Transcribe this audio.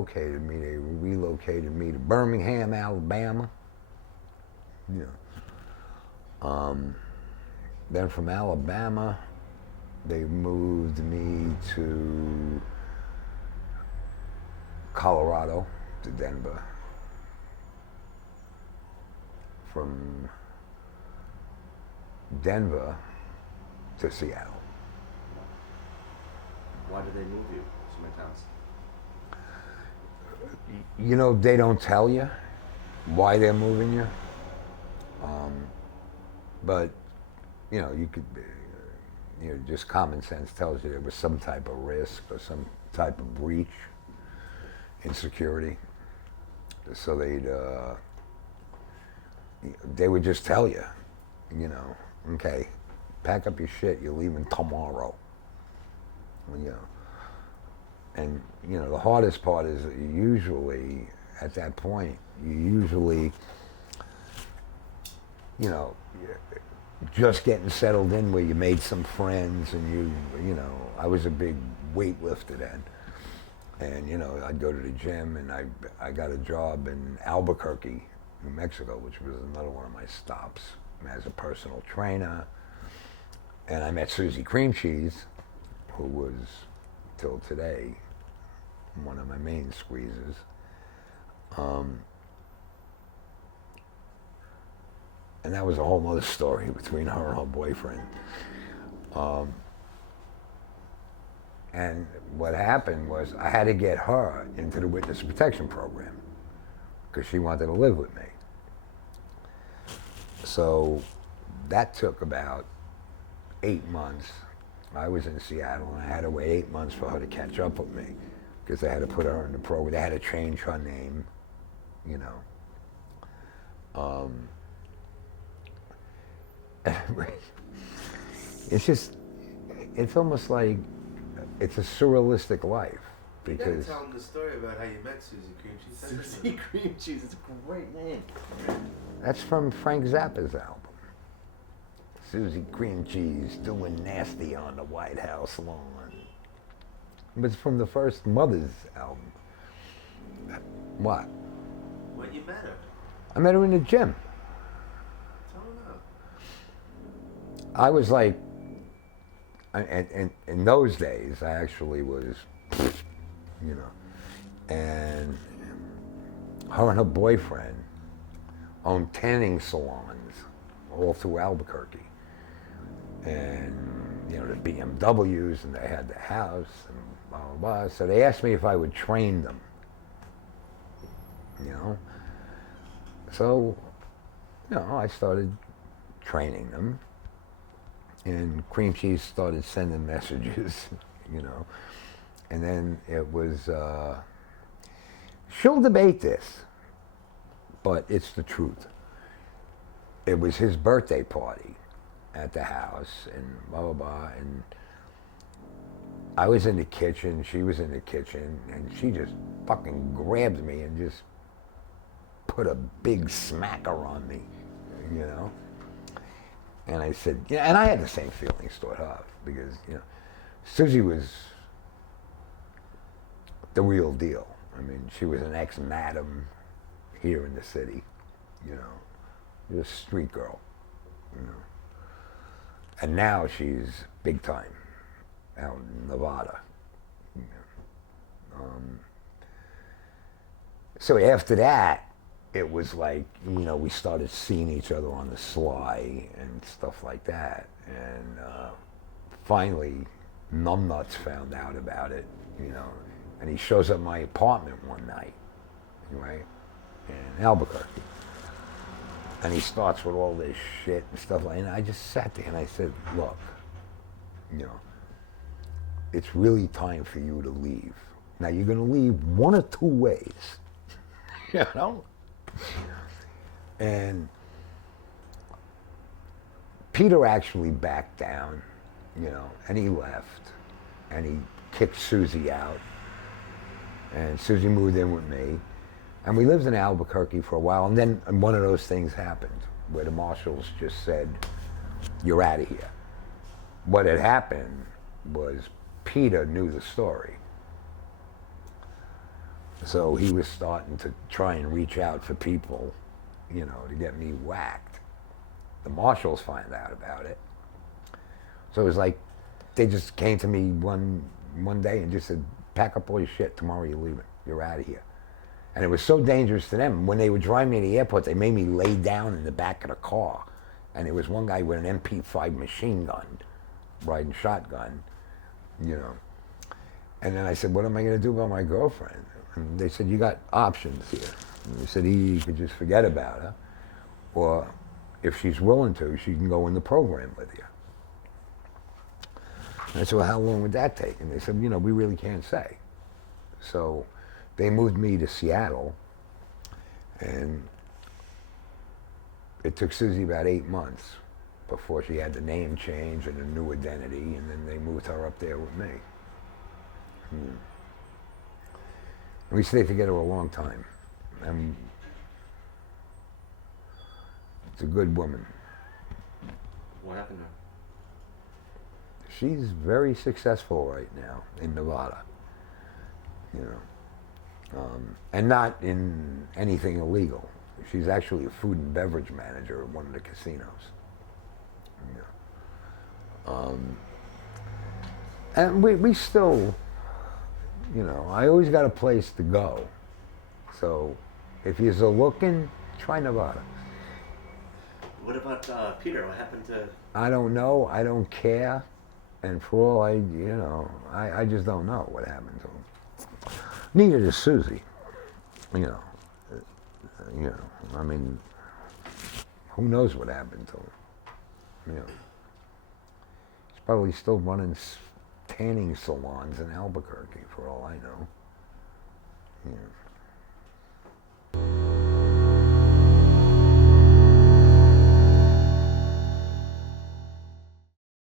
relocated me. They relocated me to Birmingham, Alabama. You know. Then from Alabama, they moved me to Colorado, to Denver. From Denver to Seattle. Why did they move you so many times? You know, they don't tell you why they're moving you. But, you know, you could, you know, just common sense tells you there was some type of risk or some type of breach in security. So they would just tell you, you know, okay, pack up your shit, you're leaving tomorrow. You know, and you know the hardest part is that you usually at that point you know, just getting settled in where you made some friends and you know, I was a big weightlifter then, and you know I'd go to the gym and I got a job in Albuquerque, New Mexico, which was another one of my stops as a personal trainer, and I met Suzie Cream Cheese, who was, till today, one of my main squeezes. And that was a whole other story between her and her boyfriend. And what happened was I had to get her into the witness protection program because she wanted to live with me. So that took about 8 months. I was in Seattle and I had to wait 8 months for her to catch up with me because they had to put her in the program. They had to change her name, you know. It's just, it's almost like it's a surrealistic life because. You gotta tell them the story about how you met Suzie Cream Cheese. Suzie Cream Cheese, it's a great name. That's from Frank Zappa's album. Suzie Cream Cheese doing nasty on the White House lawn. But it's from the first Mother's album. What? When you met her? I met her in the gym. Tell her that. I was like, and in those days, I actually was, you know, and her and her boyfriend owned tanning salons all through Albuquerque. And, you know, the BMWs, and they had the house, and blah, blah, blah. So they asked me if I would train them, you know. So, you know, I started training them, and Cream Cheese started sending messages, you know. And then it was, she'll debate this, but it's the truth. It was his birthday party at the house, and blah, blah, blah, and I was in the kitchen, she was in the kitchen, and she just fucking grabbed me and just put a big smacker on me, you know? And I said, yeah, and I had the same feelings toward her, because, you know, Suzie was the real deal. I mean, she was an ex-madam here in the city, you know, just a street girl, you know. And now she's big time out in Nevada. You know. So after that, it was like, you know, we started seeing each other on the sly and stuff like that. And finally, Numbnuts found out about it, you know, and he shows up at my apartment one night, right, in Albuquerque. And he starts with all this shit and stuff like that. And I just sat there and I said, look, you know, it's really time for you to leave. Now you're gonna leave one or two ways, you know? And Peter actually backed down, you know, and he left. And he kicked Suzie out. And Suzie moved in with me. And we lived in Albuquerque for a while, and then one of those things happened where the marshals just said, you're out of here. What had happened was Peter knew the story. So he was starting to try and reach out for people, you know, to get me whacked. The marshals find out about it. So it was like, they just came to me one day and just said, pack up all your shit, tomorrow you're leaving, you're out of here. And it was so dangerous to them. When they would drive me to the airport, they made me lay down in the back of the car. And there was one guy with an MP5 machine gun, riding shotgun, you know. And then I said, what am I going to do about my girlfriend? And they said, you got options here. And they said, you could just forget about her, or if she's willing to, she can go in the program with you. And I said, well, how long would that take? And they said, you know, we really can't say. So they moved me to Seattle, and it took Suzie about 8 months before she had the name change and a new identity, and then they moved her up there with me. And we stayed together a long time. And it's a good woman. What happened to her? She's very successful right now in Nevada, you know, and not in anything illegal. She's actually a food and beverage manager at one of the casinos. You know. And we still, you know, I always got a place to go. So if you're looking, try Nevada. What about Peter? What happened to... I don't know. I don't care. And for all I, you know, I just don't know what happened to him. Neither does Suzie. You know. You know, I mean, who knows what happened to him? You know. He's probably still running tanning salons in Albuquerque, for all I know. You know.